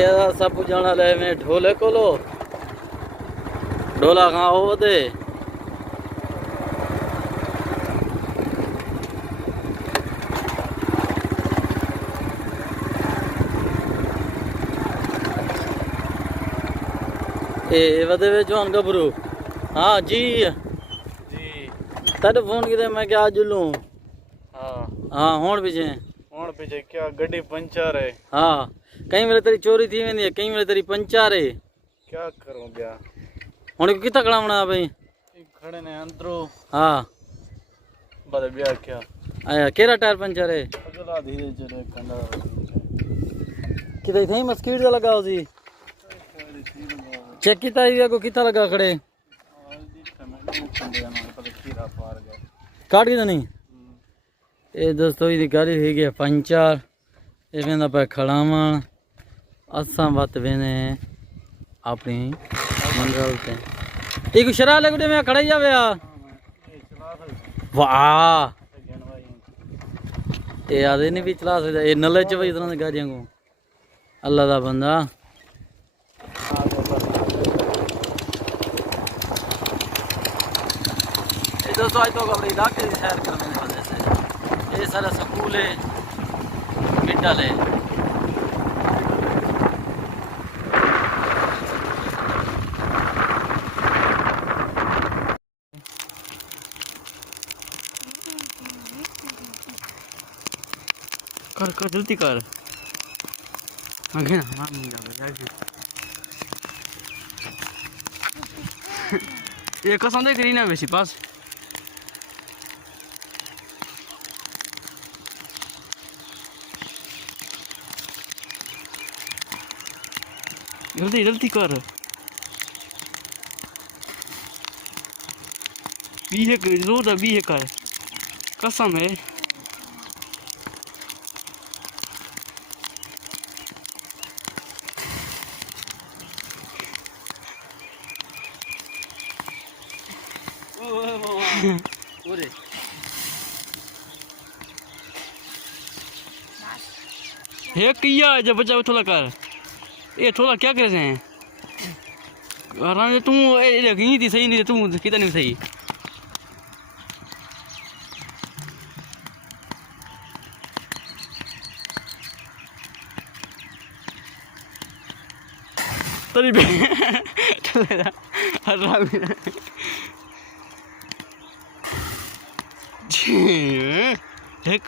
ये सब जाना ले में ढोले को लो ढोला कहाँ हो दे ए वदे वे जवान गबरू हाँ जी जी तेरे फोन की मैं क्या जुलूं हाँ हाँ पीछे क्या गड्डी पंचर है। हाँ कई मेरे तेरी चोरी थी वेंदी है कई मेरे तेरी पंचर है क्या करूं गया हुण कितना खड़ावना भाई खड़े ने अंदरो हाँ बड़े ब्याह क्या आया केरा टायर पंचर है अगला धीरे चले कंडा किते थई मस्कीट दा लगाओ जी चेक किता ही को किता लगा खड़े काट के नहीं ये दोस्तों ये गाड़ी थी गया पंचर ये वेंदा पे खड़ावण असां वत वेने अपनी मंजिल ते एक शरा लगड़े में खड़ा जावे वाह ये आदे नहीं भी चला सकता ये नले च इस तरह की गाड़ियां को अल्लाह दा बंदा ये दोस्तों आज तो अपने इलाके की सैर करने की वजह से ये सारा स्कूल है मिडल है कर कर जल्दी कर आगे ना मार नहीं जाएगा ये कसम दे करी ना वैसी पास जल्दी जल्दी कर बीहे जरूर है बीहे कर कसम है हे किया जब बच्चा थोड़ा कर ये थोड़ा क्या कर रहे हैं तू यही थी सही नहीं तू कितना नहीं सही तरी एक